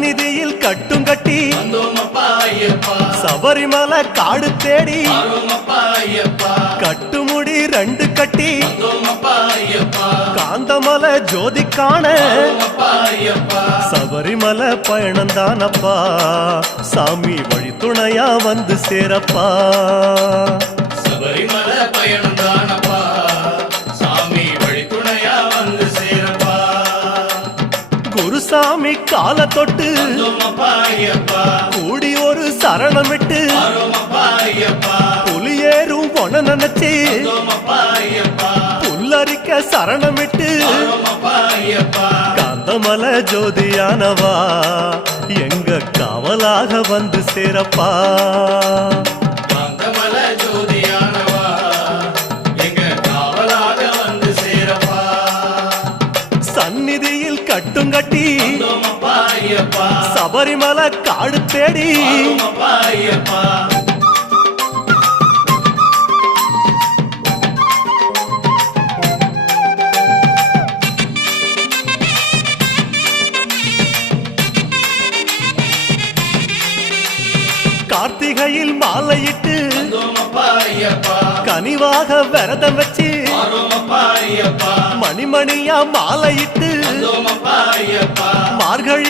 சந்நிதியில் கட்டும் கட்டி சபரிமலை காடு தேடி கட்டுமுடி 2 கட்டி காந்தமலை ஜோதி காண சபரிமலை பயணந்தானப்பா சாமி வழி துணையா வந்து சேரப்பா. சபரிமலை பயணந்தானப்பா சாமி வழி துணையா வந்து சேரப்பா. குருசாமி கால தொட்டு கூடி ஒரு சரணமிட்டு புலியேறும் பொன நினைச்சு புல்லரிக்க சரணமிட்டு காந்தமலை ஜோதியானவா எங்க காவலாக வந்து சேரப்பா. காந்தமலை ஜோதியானவா எங்க காவலாக வந்து சேரப்பா. சந்நிதியில் கட்டும் கட்டி சபரிமலை காடு தேடி கார்த்திகையில் மாலையிட்டு கனிவாக விரதம் வச்சு மணிமணியா மாலையிட்டு மார்கழி